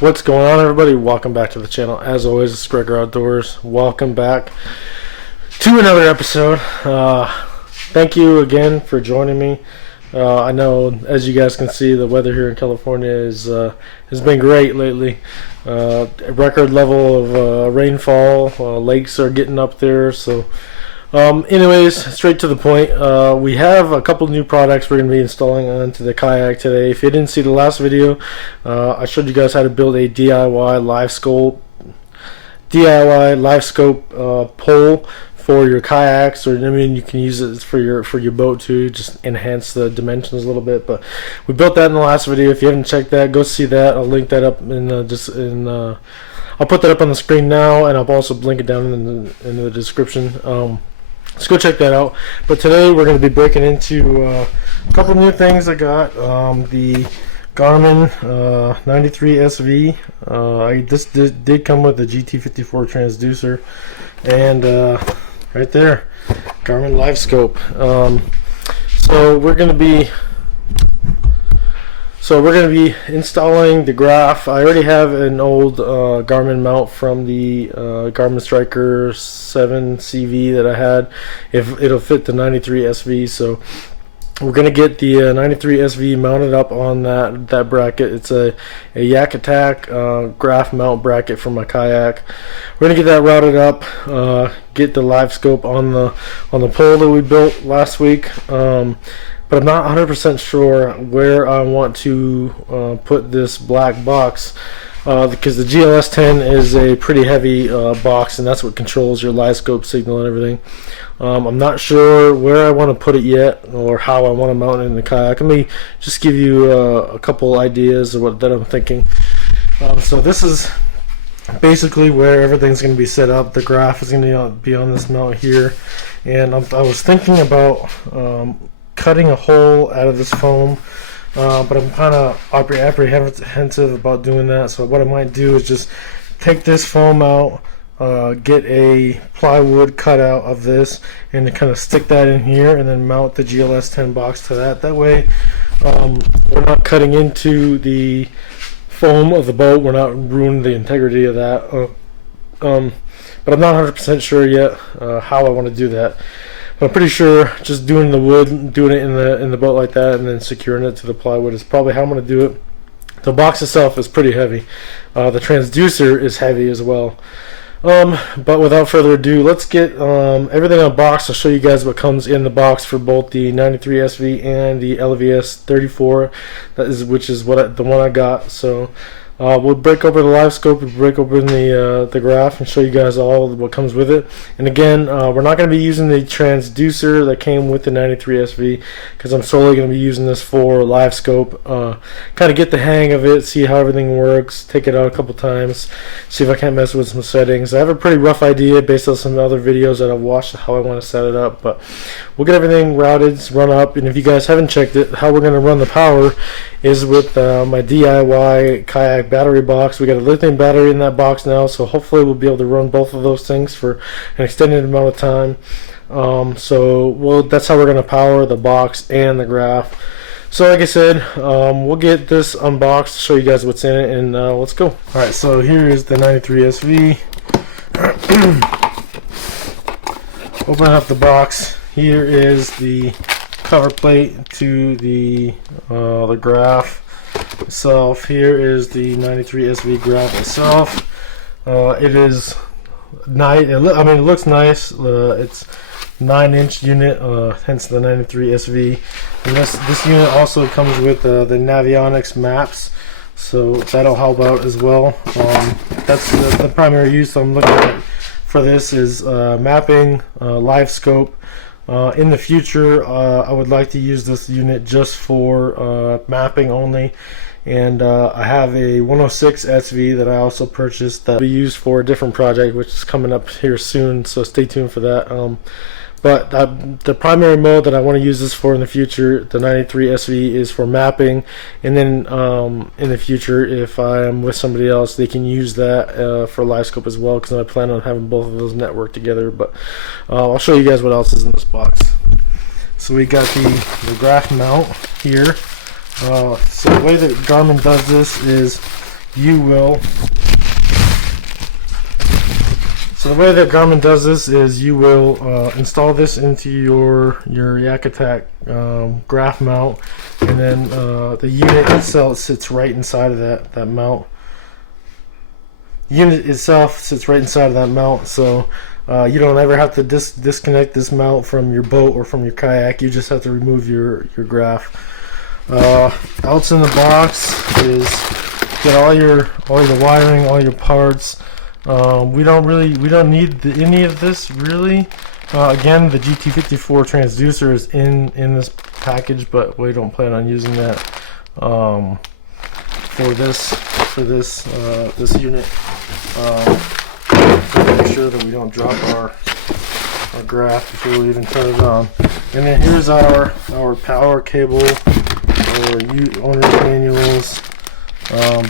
What's going on, everybody? Welcome back to the channel. As always, it's Gregor Outdoors. Welcome back to another episode. Thank you again for joining me. I know, as you guys can see, the weather here in California has been great lately. Record level of rainfall. Lakes are getting up there. So, anyways, straight to the point. We have a couple new products we're going to be installing onto the kayak today. If you didn't see the last video, I showed you guys how to build a DIY Livescope pole for your kayaks, or you can use it for your boat too. Just enhance the dimensions a little bit. But we built that in the last video. If you haven't checked that, go see that. I'll link that up I'll put that up on the screen now, and I'll also link it down in the description. Let's go check that out. But today we're going to be breaking into a couple new things I got. The Garmin 93SV. This did come with the GT54 transducer, and right there, Garmin Livescope. So we're going to be installing the graph. I already have an old Garmin mount from the Garmin Striker 7 CV that I had. If it'll fit the 93SV, so we're gonna get the 93SV mounted up on that bracket. It's a Yak Attack graph mount bracket for my kayak. We're gonna get that routed up. Get the Livescope on the pole that we built last week. But I'm not 100% sure where I want to put this black box, because the GLS10 is a pretty heavy box, and that's what controls your Livescope signal and everything. I'm not sure where I want to put it yet, or how I want to mount it in the kayak. Let me just give you a couple ideas of that I'm thinking. So this is basically where everything's going to be set up. The graph is going to be on this mount here, and I was thinking about cutting a hole out of this foam, but I'm kind of apprehensive about doing that. So what I might do is just take this foam out, get a plywood cutout of this, and kind of stick that in here, and then mount the GLS10 box to that. That way we're not cutting into the foam of the boat, we're not ruining the integrity of that. But I'm not 100% sure yet how I want to do that. I'm pretty sure just doing the wood, doing it in the boat like that, and then securing it to the plywood is probably how I'm going to do it. The box itself is pretty heavy. The transducer is heavy as well. But without further ado, let's get everything unboxed. I'll show you guys what comes in the box for both the 93SV and the LVS34, which is the one I got. So we'll break open the Livescope, we'll break open the graph, and show you guys all what comes with it. And again, we're not going to be using the transducer that came with the 93SV, because I'm solely going to be using this for Livescope. Kind of get the hang of it, see how everything works, take it out a couple times, see if I can't mess with some settings. I have a pretty rough idea based on some other videos that I've watched how I want to set it up, but we'll get everything routed, run up. And if you guys haven't checked it, how we're going to run the power is with my DIY kayak battery box. We got a lithium battery in that box now, so hopefully we'll be able to run both of those things for an extended amount of time. That's how we're going to power the box and the graph. So like I said, we'll get this unboxed, show you guys what's in it, and let's go. Alright, so here is the 93SV. Open up the box. Here is the cover plate to the graph itself. Here is the 93SV graph itself. It is nice. It looks nice. It's 9-inch unit, hence the 93SV. And this unit also comes with the Navionics maps, so that'll help out as well. That's the primary use I'm looking at for this is mapping, Livescope. In the future, I would like to use this unit just for mapping only. And I have a 106 SV that I also purchased that will be used for a different project, which is coming up here soon, so stay tuned for that. But the primary mode that I want to use this for in the future, the 93SV, is for mapping. And then in the future, if I am with somebody else, they can use that for Livescope as well, because I plan on having both of those networked together. But I'll show you guys what else is in this box. So we got the graph mount here. So the way that Garmin does this is you will. So the way that Garmin does this is you will install this into your Yak Attack graph mount, and then the unit itself sits right inside of that mount. The unit itself sits right inside of that mount, so you don't ever have to disconnect this mount from your boat or from your kayak. You just have to remove your graph. Else in the box is get all your wiring, all your parts. We don't need any of this really. Again, the GT54 transducer is in this package, but we don't plan on using that for this unit. Make sure that we don't drop our graph before we even turn it on. And then here's our power cable, or owner's manuals.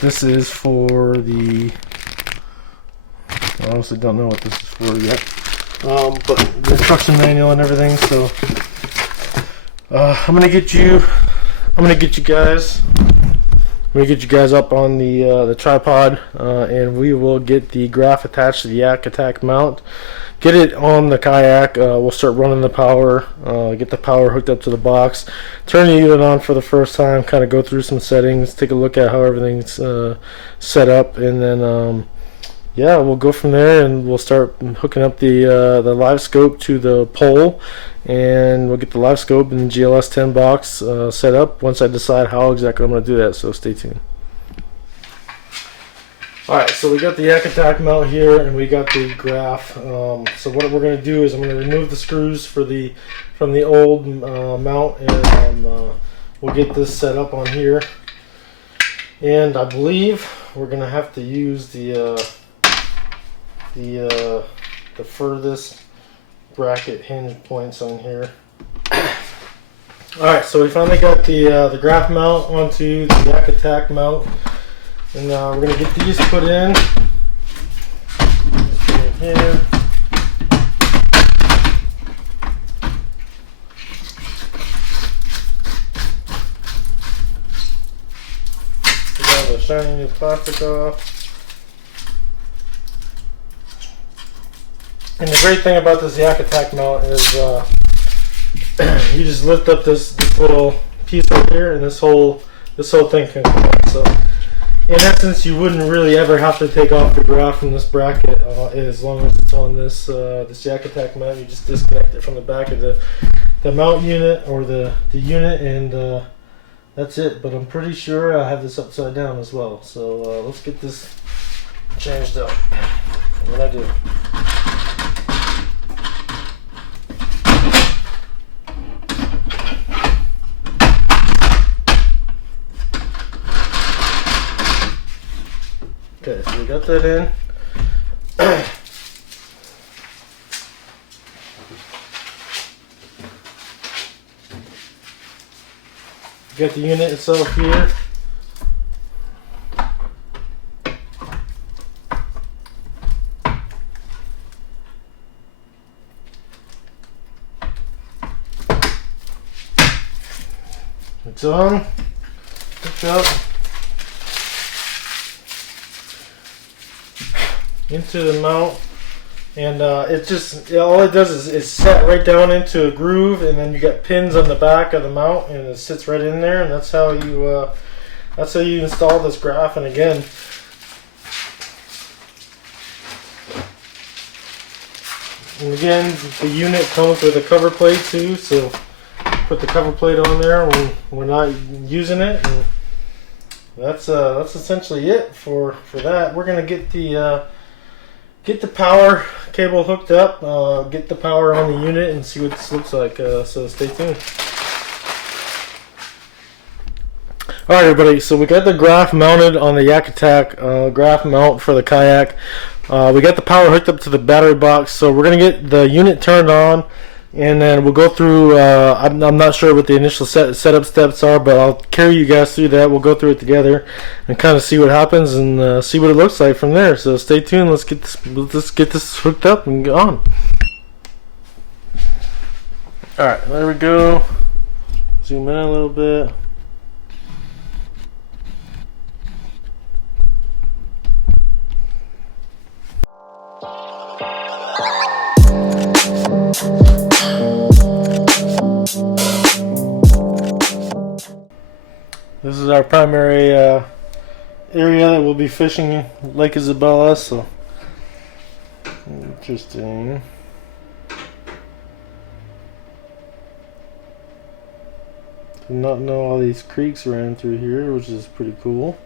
This is for the, I honestly don't know what this is for yet, but the instruction manual and everything. So I'm gonna get you guys up on the tripod, and we will get the graph attached to the Yak Attack mount. Get it on the kayak. We'll start running the power. Get the power hooked up to the box. Turn the unit on for the first time. Kind of go through some settings. Take a look at how everything's set up, and then yeah, we'll go from there, and we'll start hooking up the Livescope to the pole, and we'll get the Livescope and the GLS 10 box set up once I decide how exactly I'm going to do that, so stay tuned. Alright, so we got the Yak Attack mount here, and we got the graph. So what we're going to do is I'm going to remove the screws from the old mount, and we'll get this set up on here. And I believe we're going to have to use the furthest bracket hinge points on here. Alright, so we finally got the graph mount onto the Yak Attack mount, and we're going to get these put in. Here. We got the shiny new plastic off. And the great thing about this Yak Attack mount is you just lift up this little piece right here, and this whole thing can come out. So in essence, you wouldn't really ever have to take off the graph from this bracket as long as it's on this Yak Attack mount. You just disconnect it from the back of the mount unit, or the unit, and that's it. But I'm pretty sure I have this upside down as well. So let's get this changed up. What I do. Okay, so we got that in. Got the unit itself here. It's on. Hooked up into the mount, and all it does is it's set right down into a groove, and then you got pins on the back of the mount, and it sits right in there, and that's how you install this graph. And again, the unit comes with a cover plate too, so put the cover plate on there when we're not using it, and that's essentially it for that. We're gonna get the power cable hooked up, get the power on the unit, and see what this looks like, so stay tuned. Alright everybody, so we got the graph mounted on the Yak Attack graph mount for the kayak. We got the power hooked up to the battery box, so we're going to get the unit turned on, and then we'll go through, I'm not sure what the initial setup steps are, but I'll carry you guys through that. We'll go through it together and kind of see what happens, and see what it looks like from there. So stay tuned. Let's get this hooked up and go on. Alright, there we go. Zoom in a little bit. This is our primary area that we'll be fishing Lake Isabella, so interesting. Did not know all these creeks ran through here, which is pretty cool.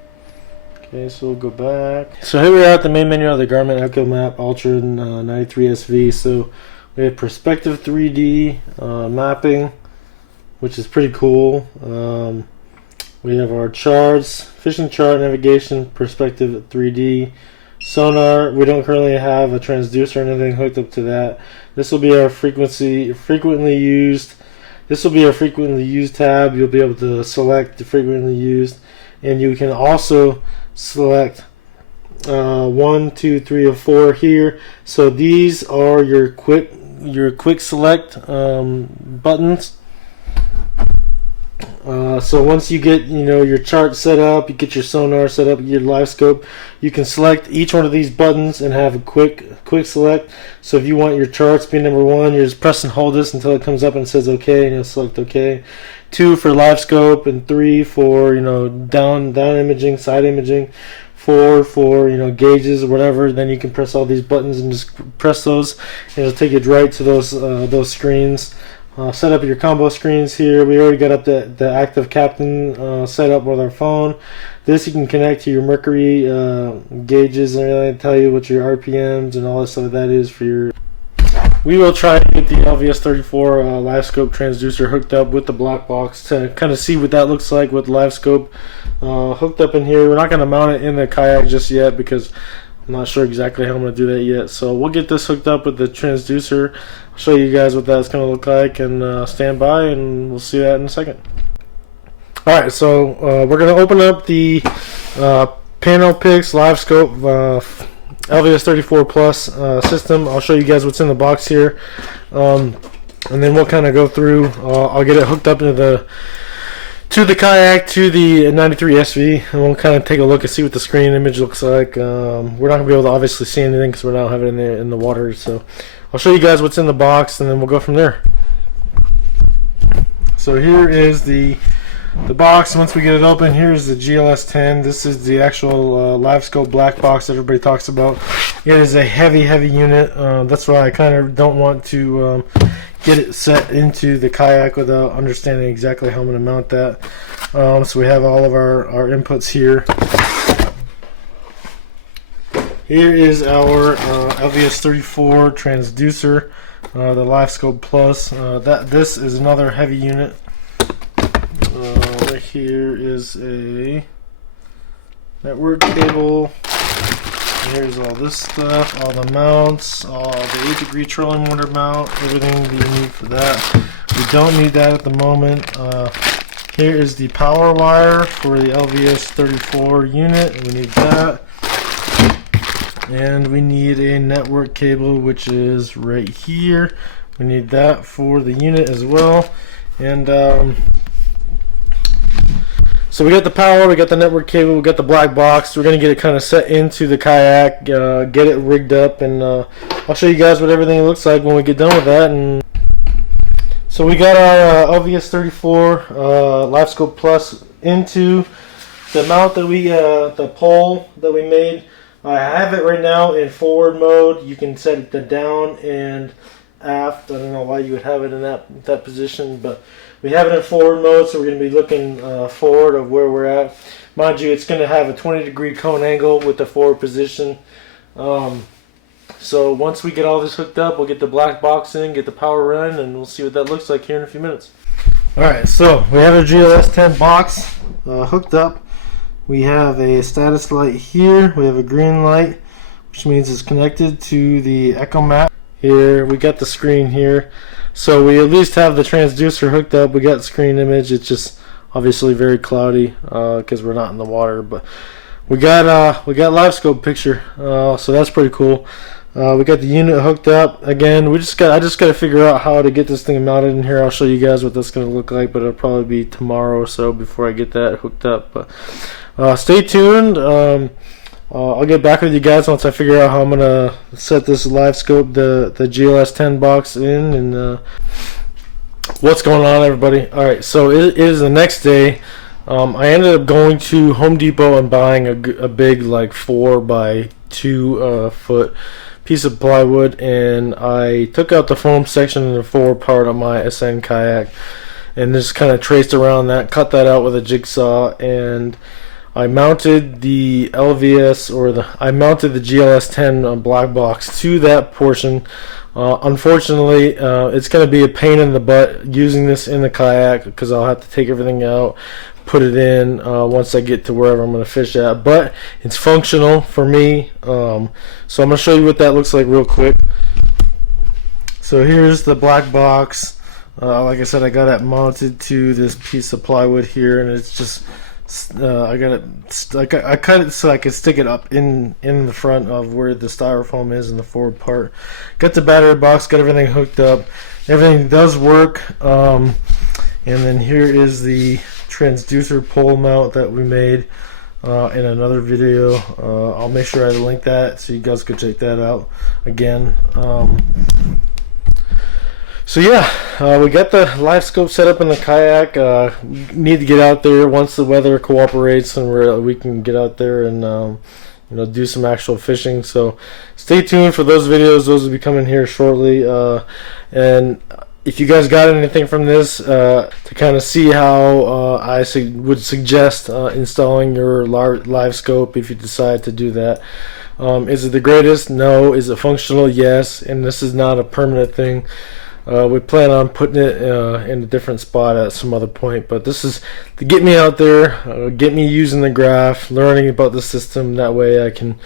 Okay, so we'll go back. So here we are at the main menu of the Garmin Echomap Ultra 93 SV. So we have perspective 3D mapping, which is pretty cool. We have our charts, fishing chart, navigation, perspective 3D, sonar. We don't currently have a transducer or anything hooked up to that. This will be our frequently used. This will be our frequently used tab. You'll be able to select the frequently used, and you can also select 1, 2, 3, or 4 here. So these are your quick select buttons. So once you get your chart set up, you get your sonar set up, your live scope, you can select each one of these buttons and have a quick select. So if you want your charts to be number 1, you just press and hold this until it comes up and says OK, and you'll select OK. 2 for live scope, and 3 for down imaging, side imaging. 4 for gauges or whatever. Then you can press all these buttons and just press those, and it'll take you right to those screens. Set up your combo screens here. We already got up the active captain set up with our phone. This you can connect to your mercury gauges and everything, tell you what your RPMs and all this stuff that is for your. We will try to get the LVS34 live scope transducer hooked up with the black box to kind of see what that looks like with live scope hooked up in here. We're not going to mount it in the kayak just yet because I'm not sure exactly how I'm going to do that yet. So we'll get this hooked up with the transducer. I'll show you guys what that's going to look like, and stand by and we'll see that in a second. Alright, so we're going to open up the Panoptix live scope LVS34 Plus system. I'll show you guys what's in the box here, and then we'll kind of go through. I'll get it hooked up into the kayak, to the 93 SV, and we'll kind of take a look and see what the screen image looks like. We're not going to be able to obviously see anything because we don't have it in the water, so I'll show you guys what's in the box and then we'll go from there. So here is the box. Once we get it open, here's the GLS10. This is the actual live scope black box that everybody talks about. It is a heavy unit. That's why I kind of don't want to get it set into the kayak without understanding exactly how I'm going to mount that. So we have all of our inputs here. Here is our LVS34 transducer, the Live Scope Plus. This is another heavy unit. Right here is a network cable. Here's all this stuff, all the mounts, all the 8-degree trolling motor mount, everything that you need for that. We don't need that at the moment. Here is the power wire for the LVS34 unit. We need that. And we need a network cable, which is right here. We need that for the unit as well. And so we got the power, we got the network cable, we got the black box. We're going to get it kind of set into the kayak, get it rigged up, and I'll show you guys what everything looks like when we get done with that. And so we got our LVS34 Live Scope Plus into the mount that the pole that we made. I have it right now in forward mode. You can set it to down and aft. I don't know why you would have it in that position, but we have it in forward mode, so we're going to be looking forward of where we're at. Mind you, it's going to have a 20-degree cone angle with the forward position. So once we get all this hooked up, we'll get the black box in, get the power running, and we'll see what that looks like here in a few minutes. Alright, so we have our GLS10 box hooked up. We have a status light here. We have a green light, which means it's connected to the Echomap. Here we got the screen here, so we at least have the transducer hooked up. We got screen image. It's just obviously very cloudy because we're not in the water, but we got live scope picture, so that's pretty cool. We got the unit hooked up. Again, I just got to figure out how to get this thing mounted in here. I'll show you guys what that's going to look like, but it'll probably be tomorrow or so before I get that hooked up. But stay tuned. I'll get back with you guys once I figure out how I'm gonna set this Livescope, the GLS10 box in, and what's going on, everybody. Alright, so it is the next day. I ended up going to Home Depot and buying a big, like 4x2 foot piece of plywood, and I took out the foam section in the forward part of my Ascend Kayak and just kind of traced around that, cut that out with a jigsaw, and I mounted the I mounted the GLS10 black box to that portion. Unfortunately, it's going to be a pain in the butt using this in the kayak because I'll have to take everything out, put it in once I get to wherever I'm going to fish at, but it's functional for me. So I'm going to show you what that looks like real quick. So here's the black box. Like I said, I got it mounted to this piece of plywood here, and it's just I cut it so I could stick it up in the front of where the styrofoam is in the forward part. Got the battery box, got everything hooked up. Everything does work. And then here is the transducer pole mount that we made in another video. I'll make sure I link that so you guys can check that out again. So yeah, we got the Livescope set up in the kayak. Need to get out there once the weather cooperates and we can get out there and you know, do some actual fishing. So stay tuned for those videos. Those will be coming here shortly. And if you guys got anything from this to kind of see how I would suggest installing your Livescope if you decide to do that. Is it the greatest? No. Is it functional? Yes. And this is not a permanent thing. We plan on putting it in a different spot at some other point, but this is to get me out there, get me using the graph, learning about the system. That way I can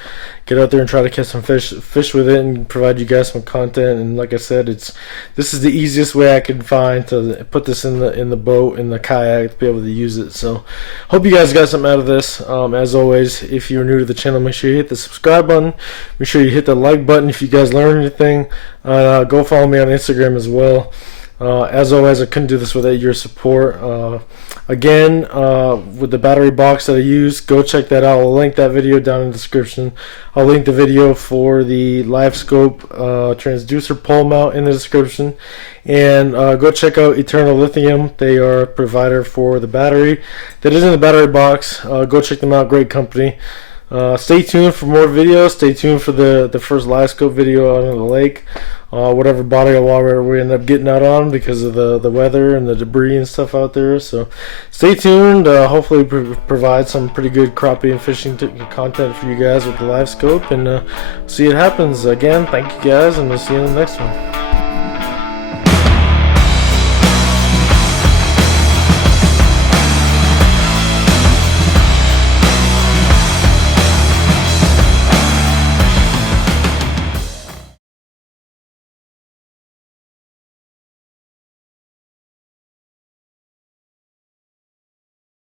get out there and try to catch some fish with it and provide you guys some content. And like I said, this is the easiest way I can find to put this in the boat, in the kayak, to be able to use it. So hope you guys got something out of this. As always, if you're new to the channel, make sure you hit the subscribe button, make sure you hit the like button if you guys learned anything. Go follow me on Instagram as well. As always, I couldn't do this without your support. Again, with the battery box that I used, go check that out. I'll link that video down in the description. I'll link the video for the Livescope transducer pole mount in the description. And go check out Eternal Lithium. They are a provider for the battery that is in the battery box. Go check them out. Great company. Stay tuned for more videos. Stay tuned for the first Livescope video out on the lake. Whatever body of water we end up getting out on because of the weather and the debris and stuff out there. So stay tuned. Hopefully provide some pretty good crappie and fishing content for you guys with the Livescope, and see it happens. Again, thank you guys, and we'll see you in the next one.